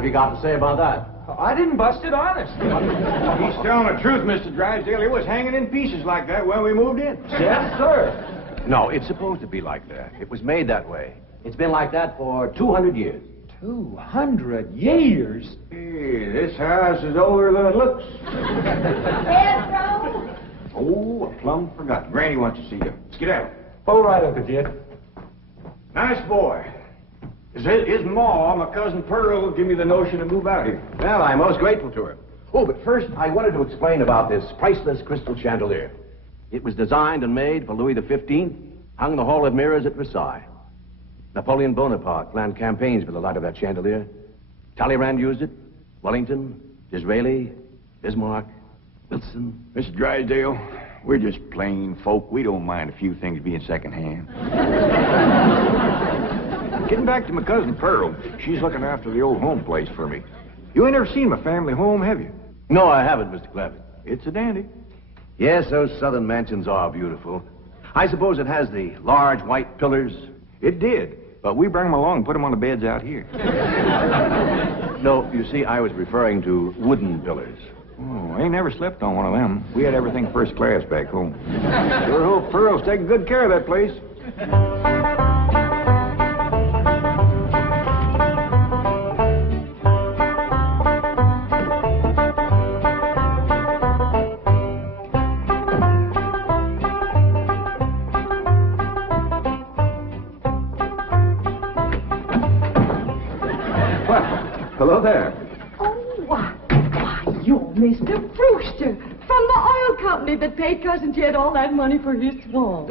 have you got to say about that? I didn't bust it, honest. He's telling the truth, Mr. Drysdale. It was hanging in pieces like that when we moved in. Yes, sir. No, it's supposed to be like that. It was made that way. It's been like that for 200 years. 200 years? Hey, this house is older than it looks. Pedro? Oh, I plumb forgot. Granny wants to see you. Skedaddle. All right, Uncle Jed. Nice boy. His ma, my cousin Pearl, gave me the notion to move out here. Well, I'm most grateful to her. Oh, but first, I wanted to explain about this priceless crystal chandelier. It was designed and made for Louis XV, hung in the Hall of Mirrors at Versailles. Napoleon Bonaparte planned campaigns for the light of that chandelier. Talleyrand used it. Wellington, Disraeli, Bismarck, Wilson. Mr. Drysdale, we're just plain folk. We don't mind a few things being secondhand. Getting back to my cousin Pearl, she's looking after the old home place for me. You ain't never seen my family home, have you? No, I haven't, Mr. Clappett. It's a dandy. Yes, those southern mansions are beautiful. I suppose it has the large white pillars. It did, but we bring them along and put them on the beds out here. No, you see, I was referring to wooden pillars. Oh, I ain't never slept on one of them. We had everything first class back home. Sure hope Pearl's taking good care of that place. Hello there. Oh, why, you're Mr. Brewster from the oil company that paid Cousin Jed all that money for his swamp.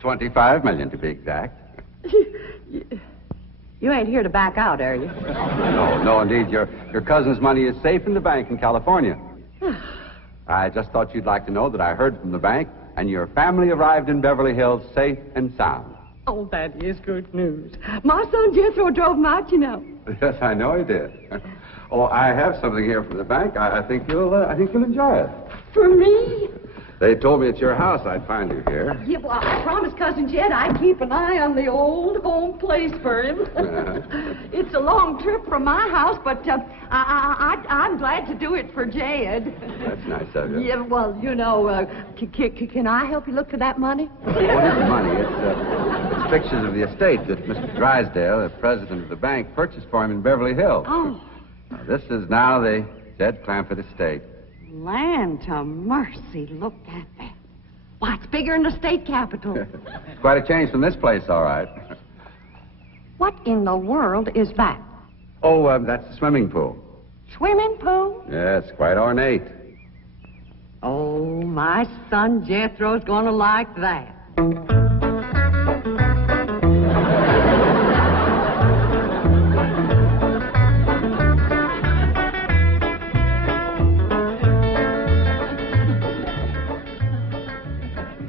25 million to be exact. You ain't here to back out, are you? No, indeed. Your cousin's money is safe in the bank in California. I just thought you'd like to know that I heard from the bank, and your family arrived in Beverly Hills safe and sound. Oh, that is good news. My son Jethro drove him out, you know. Yes, I know he did. Oh, I have something here from the bank. I think you'll enjoy it. For me? They told me at your house I'd find you here. Yeah, well, I promised Cousin Jed I'd keep an eye on the old home place for him. It's a long trip from my house, but I'm glad to do it for Jed. That's nice of you. Yeah, well, you know, can I help you look for that money? What is the money? It's pictures of the estate that Mr. Drysdale, the president of the bank, purchased for him in Beverly Hills. Oh. Now, this is now the Jed Clampett estate. Land to mercy, look at that. Why, it's bigger than the state capitol. It's quite a change from this place, all right. What in the world is that? Oh, that's the swimming pool. Swimming pool? Yeah, it's quite ornate. Oh, my son Jethro's gonna like that.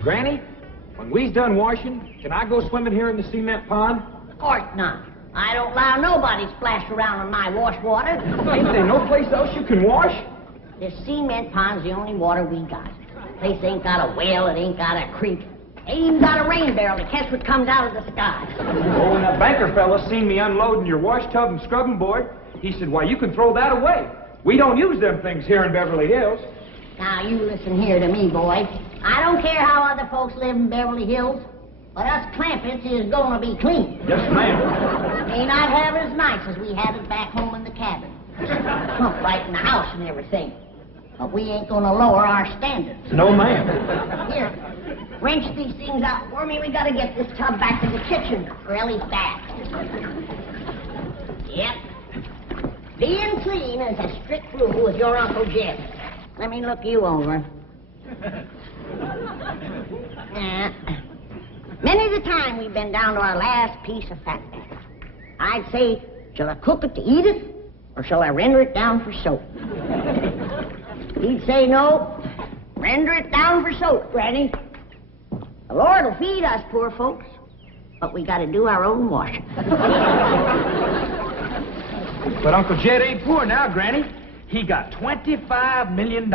Granny, when we's done washing, can I go swimming here in the cement pond? Of course not. I don't allow nobody to splash around in my wash water. Ain't there no place else you can wash? This cement pond's the only water we got. Place ain't got a well, it ain't got a creek. Ain't even got a rain barrel to catch what comes out of the sky. Oh, and that banker fella seen me unloading your wash tub and scrubbing board. He said, why, you can throw that away. We don't use them things here in Beverly Hills. Now, you listen here to me, boy. I don't care how other folks live in Beverly Hills, but us Clampetts is gonna be clean. Yes, ma'am. May not have it as nice as we have it back home in the cabin. Plump right in the house and everything. But we ain't gonna lower our standards. No, ma'am. Here, wrench these things out for me. We gotta get this tub back to the kitchen for Ellie's bath. Yep. Being clean is a strict rule with your Uncle Jed. Let me look you over. Many's the time we've been down to our last piece of fat batter. I'd say, shall I cook it to eat it, or shall I render it down for soap? He'd say, no, render it down for soap, Granny. The Lord will feed us poor folks, but we gotta do our own washing. But Uncle Jed ain't poor now, Granny. He got $25 million.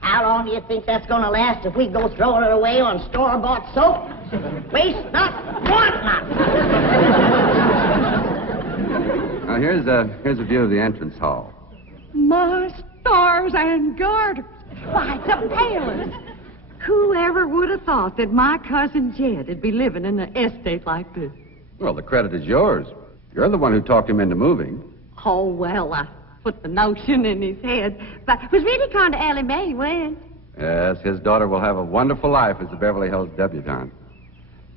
How long do you think that's gonna last if we go throwing it away on store-bought soap? Waste not, want not. Now, here's a view of the entrance hall. My stars and garters. Why, it's a palace. Whoever would have thought that my cousin Jed would be living in an estate like this? Well, the credit is yours. You're the one who talked him into moving. Oh, well, I put the notion in his head. But it was really kind of Ellie Mae when. Yes, his daughter will have a wonderful life as the Beverly Hills debutante.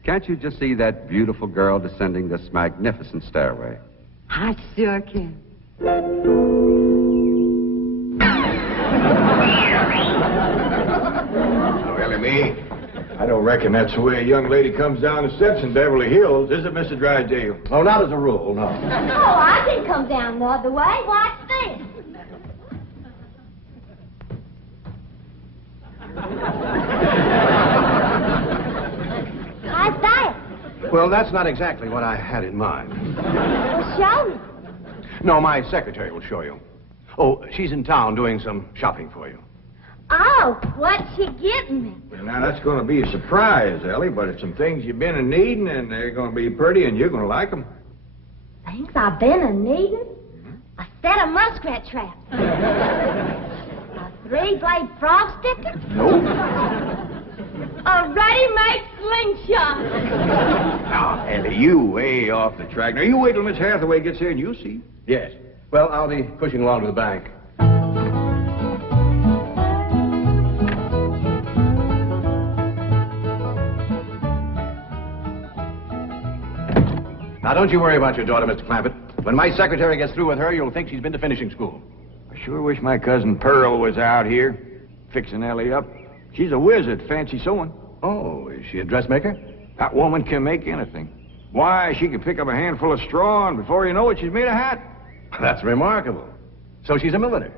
Can't you just see that beautiful girl descending this magnificent stairway? I sure can. Ellie Mae, I don't reckon that's the way a young lady comes down the steps in Beverly Hills, is it, Mr. Drysdale? Oh, not as a rule, no. Oh, I can come down the other way. Watch this. How's that? Well, that's not exactly what I had in mind. Well, show me. No, my secretary will show you. Oh, she's in town doing some shopping for you. Oh, what's she getting me? Now, that's going to be a surprise, Ellie, but it's some things you've been a-needing, and they're going to be pretty, and you're going to like them. Things I've been a-needing? A set of muskrat traps. A three-blade frog sticker? Nope. A ready-made slingshot. Now, Ellie, you way off the track. Now, you wait till Miss Hathaway gets here, and you'll see. Yes. Well, I'll be pushing along to the bank. Now, don't you worry about your daughter, Mr. Clampett. When my secretary gets through with her, you'll think she's been to finishing school. I sure wish my cousin Pearl was out here, fixing Ellie up. She's a whiz at fancy sewing. Oh, is she a dressmaker? That woman can make anything. Why, she can pick up a handful of straw, and before you know it, she's made a hat. That's remarkable. So she's a milliner.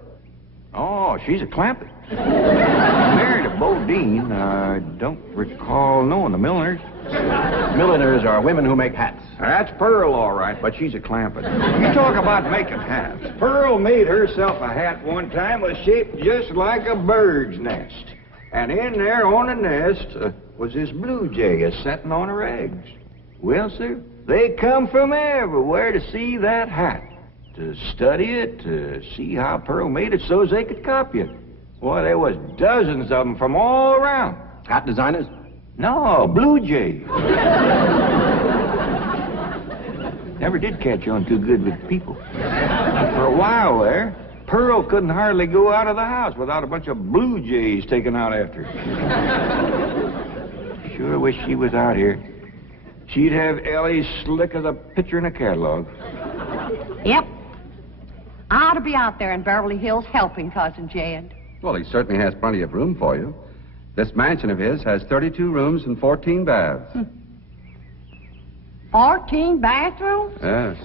Oh, she's a Clampett. Married a Bodine. I don't recall knowing the milliners. Milliners are women who make hats. That's Pearl, all right, but she's a Clampett. You talk about making hats. Pearl made herself a hat one time that was shaped just like a bird's nest. And in there on the nest was this blue jay a-setting on her eggs. Well, sir, they come from everywhere to see that hat, to study it, to see how Pearl made it so they could copy it. Boy, there was dozens of them from all around. Hat designers? No, blue jay. Never did catch on too good with people. For a while there, Pearl couldn't hardly go out of the house without a bunch of blue jays taken out after her. Sure wish she was out here. She'd have Ellie slick as a picture in a catalog. Yep. I ought to be out there in Beverly Hills helping Cousin Jed. Well, he certainly has plenty of room for you. This mansion of his has 32 rooms and 14 baths. 14 bathrooms? Yes.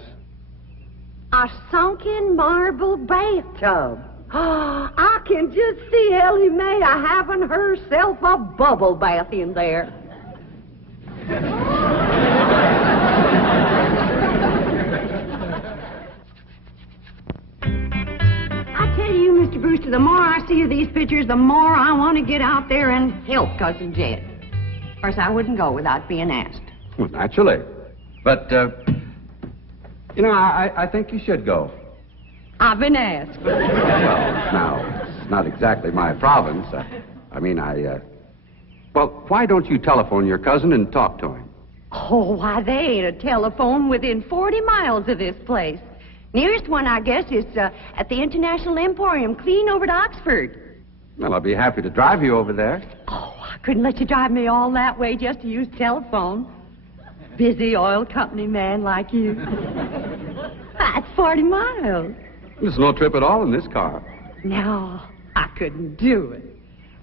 A sunken marble bathtub. Oh, I can just see Ellie Mae having herself a bubble bath in there. I tell you, Mr. Brewster, the more I see of these pictures, the more I want to get out there and help Cousin Jed. Of course, I wouldn't go without being asked. Well, naturally. But, I think you should go. I've been asked. Well, now, it's not exactly my province. Well, why don't you telephone your cousin and talk to him? Oh, why, they ain't a telephone within 40 miles of this place. Nearest one, I guess, is at the International Emporium, clean over to Oxford. Well, I'll be happy to drive you over there. Oh, I couldn't let you drive me all that way just to use telephone. Busy oil company man like you. That's 40 miles. There's no trip at all in this car. No, I couldn't do it.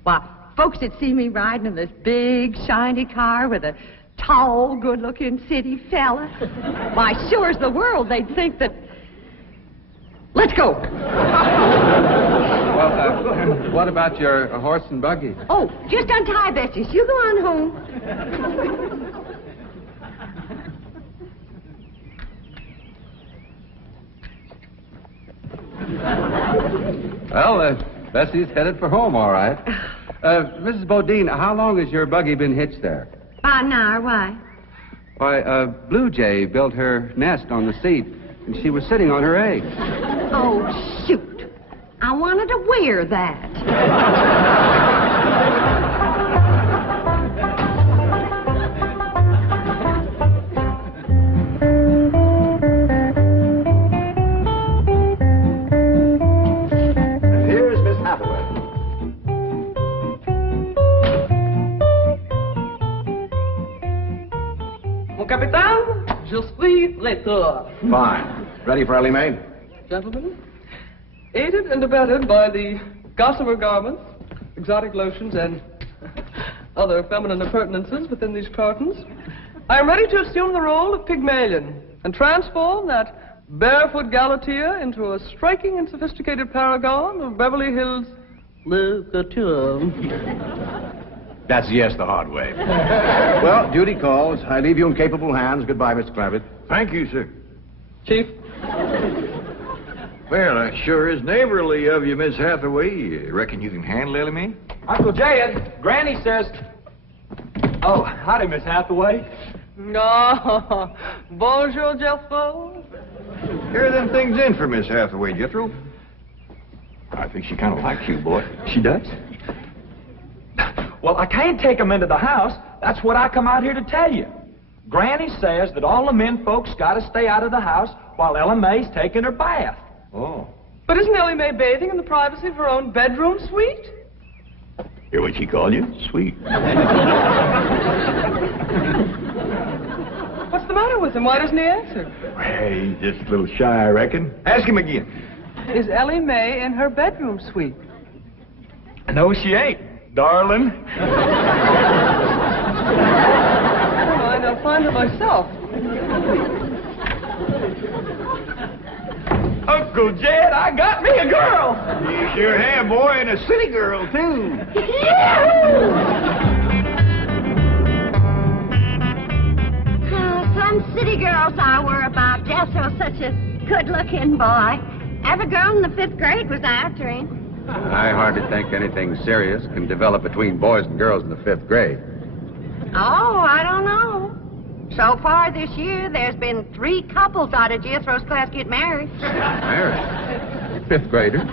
Why, folks that see me riding in this big, shiny car with a tall, good-looking city fella, why, sure as the world, they'd think that... Let's go. Well, what about your horse and buggy? Oh, just untie Bessie's. You go on home. Well, Bessie's headed for home, all right. Mrs. Bodine, how long has your buggy been hitched there? About an hour, why? Why, Blue Jay built her nest on the seat and she was sitting on her eggs. Oh, shoot. I wanted to wear that. And here's Miss Hathaway. Mon capitaine, je suis prêt. Fine. Ready for Ellie Mae? Gentlemen, aided and abetted by the gossamer garments, exotic lotions, and other feminine appurtenances within these cartons, I am ready to assume the role of Pygmalion and transform that barefoot Galatea into a striking and sophisticated paragon of Beverly Hills literature. That's yes the hard way. Well, duty calls. I leave you in capable hands. Goodbye, Mr. Clavitt. Thank you, sir. Chief, Well, that sure is neighborly of you, Miss Hathaway. Reckon you can handle Ellie Mae? Uncle Jed, Granny says... Oh, howdy, Miss Hathaway. no, bonjour, Jethro. Here are them things in for Miss Hathaway, Jethro. I think she kind of likes you, boy. She does? Well, I can't take 'em into the house. That's what I come out here to tell you. Granny says that all the men folks got to stay out of the house while Ella Mae's taking her bath. Oh. But isn't Ellie Mae bathing in the privacy of her own bedroom suite? Hear what she called you? Sweet. What's the matter with him? Why doesn't he answer? Hey, he's just a little shy, I reckon. Ask him again. Is Ellie Mae in her bedroom suite? No, she ain't, darling. Never mind, I'll find her myself. Uncle Jed, I got me a girl. You sure have, boy, and a city girl, too. Some city girls I were about. Jesso's such a good-looking boy. Every girl in the 5th grade was after him. I hardly think anything serious can develop between boys and girls in the 5th grade. Oh, I don't know. So far this year, there's been 3 couples out of Jethro's class get married. Married? 5th grader?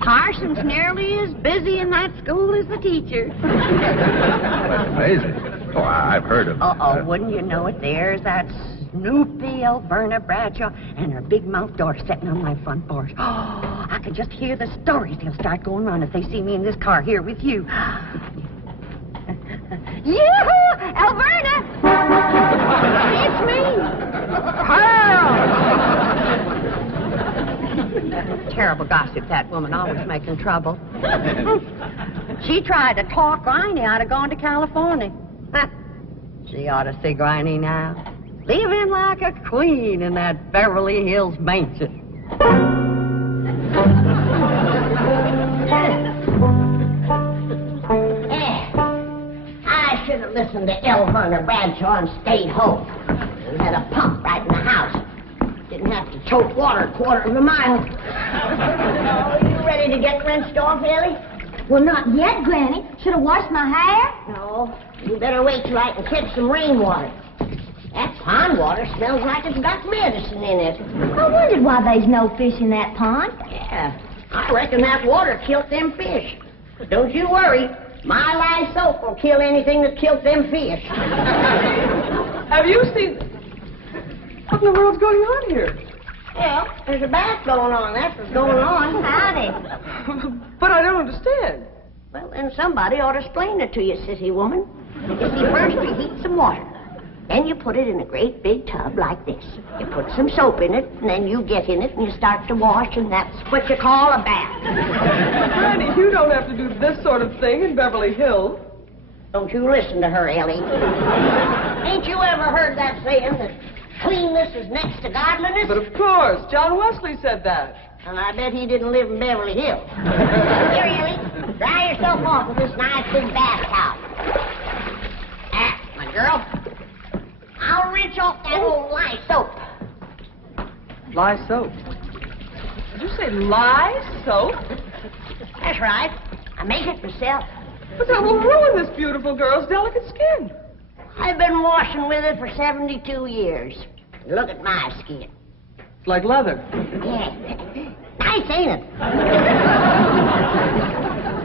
Parson's nearly as busy in that school as the teacher. That's amazing. Oh, I've heard of Uh-oh, wouldn't you know it? There's that Snoopy Alverna Bradshaw and her big-mouthed daughter sitting on my front porch. Oh, I can just hear the stories they'll start going around if they see me in this car here with you. Yoo-hoo! Alverna! It's me! Pearl! Terrible gossip, that woman, always making trouble. She tried to talk Granny out of going to California. She ought to see Granny now. Living like a queen in that Beverly Hills mansion. I should have listened to Alverna Bradshaw and stayed home. We had a pump right in the house. Didn't have to tote water a quarter of a mile. Oh, you ready to get rinsed off, Ellie? Well, not yet, Granny. Should have washed my hair. No, you better wait till I can catch some rainwater. That pond water smells like it's got medicine in it. I wondered why there's no fish in that pond. Yeah, I reckon that water killed them fish. But don't you worry. My lye soap will kill anything that killed them fish. Have you seen... What in the world's going on here? Well, there's a bath going on. That's what's going on. Howdy. But I don't understand. Well, then somebody ought to explain it to you, sissy woman. You see, first you heat some water. Then you put it in a great big tub like this. You put some soap in it, and then you get in it, and you start to wash, and that's what you call a bath. Granny, you don't have to do this sort of thing in Beverly Hills. Don't you listen to her, Ellie. Ain't you ever heard that saying that cleanness is next to godliness? But of course, John Wesley said that. And I bet he didn't live in Beverly Hills. Here, Ellie, dry yourself off with this nice big bath towel. My girl. I'll rinse off that old lye soap. Lye soap. Did you say lye soap? That's right. I make it myself. But that will ruin this beautiful girl's delicate skin. I've been washing with it for 72 years. Look at my skin. It's like leather. Yeah. Nice, ain't it?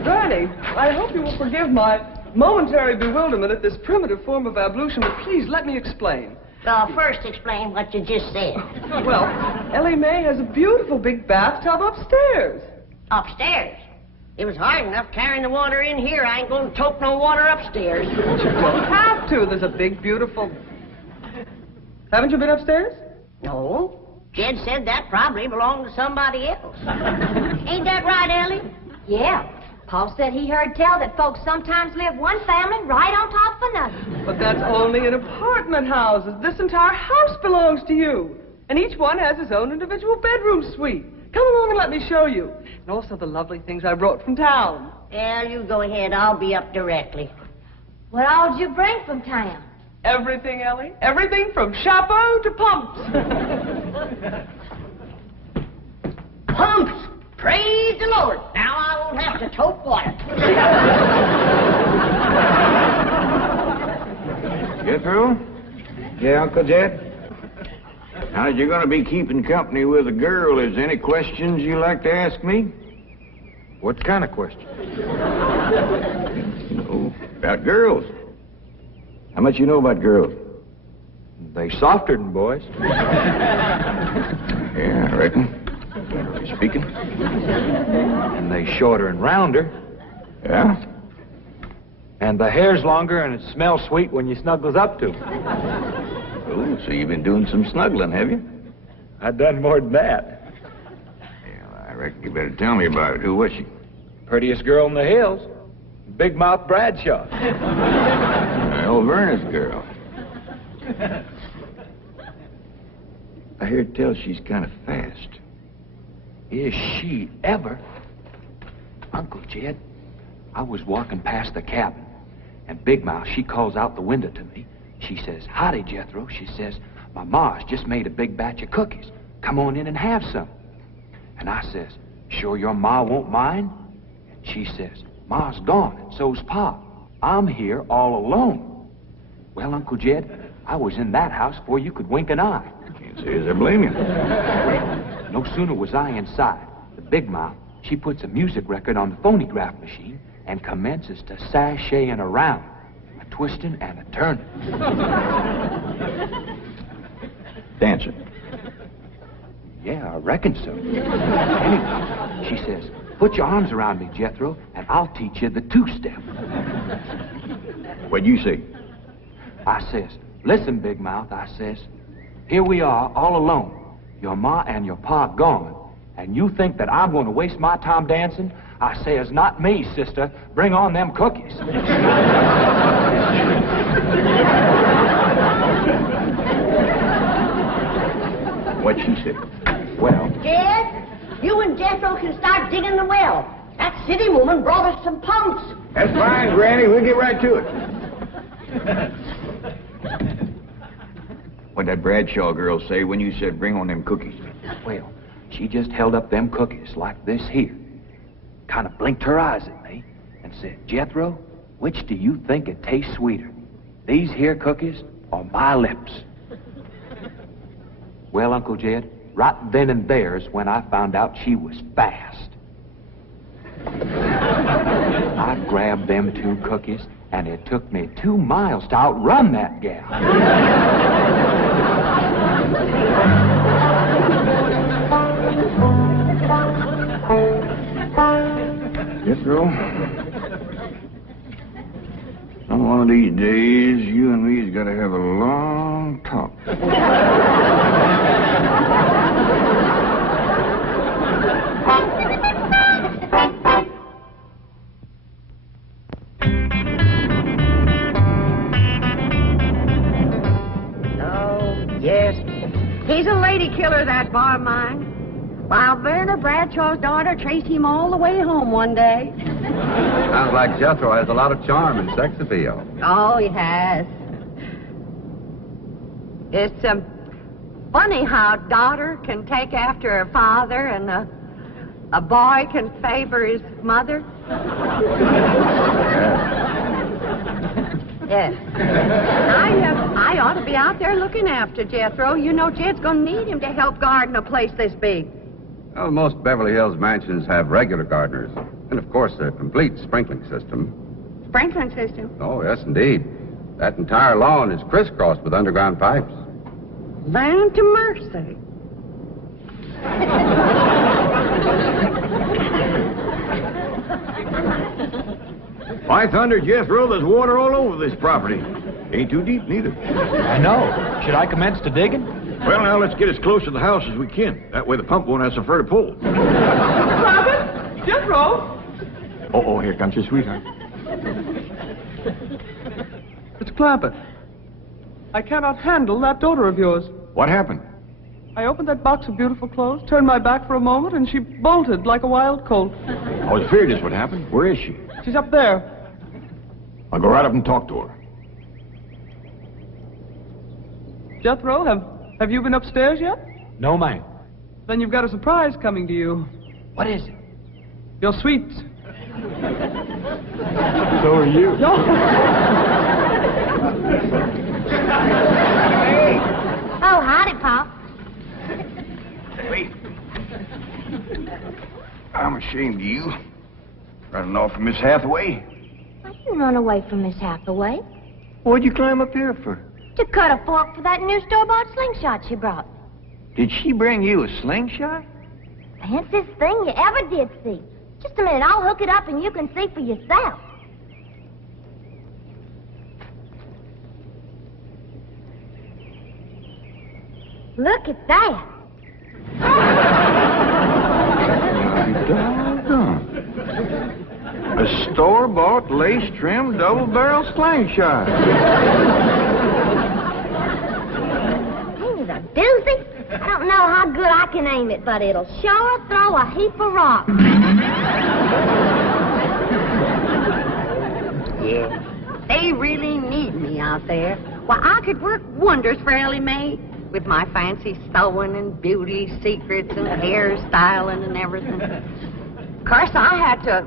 Granny, I hope you will forgive my momentary bewilderment at this primitive form of ablution, but please let me explain. Well, first explain what you just said. Well, Ellie Mae has a beautiful big bathtub upstairs. Upstairs. It was hard enough carrying the water in here. I ain't going to tote no water upstairs. You don't have to. There's a big, beautiful... Haven't you been upstairs? No. Jed said that probably belonged to somebody else. Ain't that right, Ellie? Yeah. Paul said he heard tell that folks sometimes live one family right on top of another. But that's only in apartment houses. This entire house belongs to you. And each one has his own individual bedroom suite. Come along and let me show you. And also the lovely things I brought from town. Yeah, you go ahead. I'll be up directly. What all did you bring from town? Everything, Ellie. Everything from chapeau to pumps. Pumps! Praise the Lord. Now I won't have to tote water. Jethro? Yeah, Uncle Jed? Now, you're going to be keeping company with a girl. Is there any questions you like to ask me? What kind of questions? About girls. How much you know about girls? They softer than boys. Yeah, I reckon. Generally speaking. And they shorter and rounder. Yeah? And the hair's longer and it smells sweet when you snuggles up to 'em. Oh, so you've been doing some snuggling, have you? I've done more than that. Well, I reckon you better tell me about it. Who was she? Prettiest girl in the hills. Big Mouth Bradshaw. Well, Verna's girl. I heard tell she's kind of fast. Is she ever? Uncle Jed, I was walking past the cabin, and Big Mouth, she calls out the window to me. She says, "Howdy, Jethro." She says, "My ma's just made a big batch of cookies. Come on in and have some." And I says, "Sure your ma won't mind?" And she says, "Ma's gone, and so's Pa. I'm here all alone." Well, Uncle Jed, I was in that house before you could wink an eye. Can't say as I blame you. No sooner was I inside, the Big Mouth, she puts a music record on the phonograph machine and commences to sashaying around, a twisting and a turning. Dancing. Yeah, I reckon so. Anyway, she says, "Put your arms around me, Jethro, and I'll teach you the two-step." What'd you say? I says, "Listen, Big Mouth," I says, "here we are all alone. Your ma and your pa gone, and you think that I'm going to waste my time dancing?" I says, "Not me, sister. Bring on them cookies." What'd she say? Well, Jed, you and Jethro can start digging the well. That city woman brought us some pumps. That's fine, Granny. We'll get right to it. What'd that Bradshaw girl say when you said bring on them cookies? well, she just held up them cookies like this here, kind of blinked her eyes at me, and said, "Jethro, which do you think it tastes sweeter, these here cookies or my lips?" Well, Uncle Jed, right then and there's when I found out she was fast. I grabbed them two cookies, and it took me 2 miles to outrun that gal. Jethro, some one of these days, you and me's got to have a long talk. Yes, he's a lady killer, that bar of mine. While Verna Bradshaw's daughter traced him all the way home one day. Sounds like Jethro has a lot of charm and sex appeal. Oh, he has. It's funny how a daughter can take after her father and a boy can favor his mother. Yes. I ought to be out there looking after Jethro. You know Jed's going to need him to help garden a place this big. Well, most Beverly Hills mansions have regular gardeners. And, of course, a complete sprinkling system. Sprinkling system? Oh, yes, indeed. That entire lawn is crisscrossed with underground pipes. Land to mercy. 500, Jethro, there's water all over this property. Ain't too deep, neither. I know. Should I commence to digging? Well, now, let's get as close to the house as we can. That way the pump won't have so far to pull. Clampett? Jethro? Oh, here comes your sweetheart. It's Clampett. I cannot handle that daughter of yours. What happened? I opened that box of beautiful clothes, turned my back for a moment, and she bolted like a wild colt. I was afraid this would happen. Where is she? She's up there. I'll go right up and talk to her. Jethro, have you been upstairs yet? No, ma'am. Then you've got a surprise coming to you. What is it? Your sweets. So are you. Oh, howdy, Pop. Wait. I'm ashamed of you. Running off from Miss Hathaway. I didn't run away from Miss Hathaway. What'd you climb up here for? To cut a fork for that new store-bought slingshot she brought. Did she bring you a slingshot? Fanciest thing you ever did see. Just a minute, I'll hook it up and you can see for yourself. Look at that. Doggone. A store-bought, lace-trimmed, double-barrel slingshot. Ain't it a doozy? I don't know how good I can aim it, but it'll sure throw a heap of rocks. Yeah. They really need me out there. Why, I could work wonders for Ellie Mae with my fancy sewing and beauty secrets and hairstyling and everything. Of course, I had to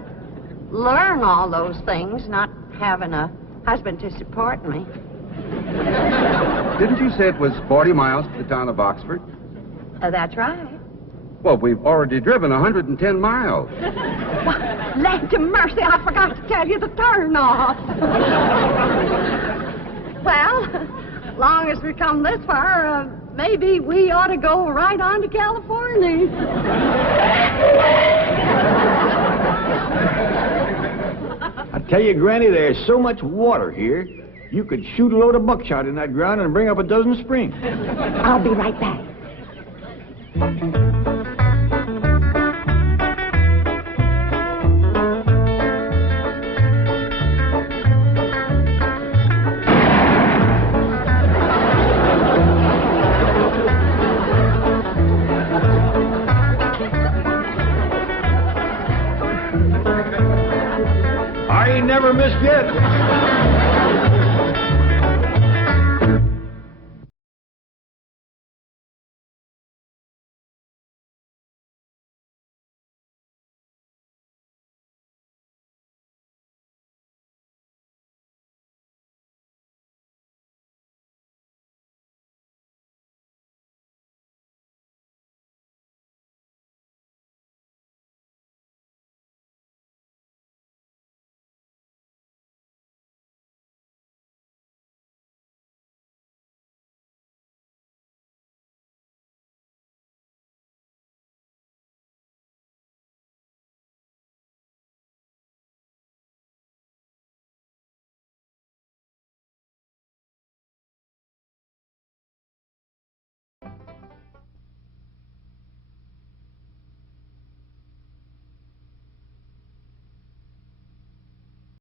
learn all those things, not having a husband to support me. Didn't you say it was 40 miles to the town of Oxford? That's right. Well, we've already driven 110 miles. Why, land to mercy, I forgot to tell you the turn off. Well, long as we come this far, maybe we ought to go right on to California. I tell you, Granny, there's so much water here, you could shoot a load of buckshot in that ground and bring up a dozen springs. I'll be right back. I ain't never missed yet.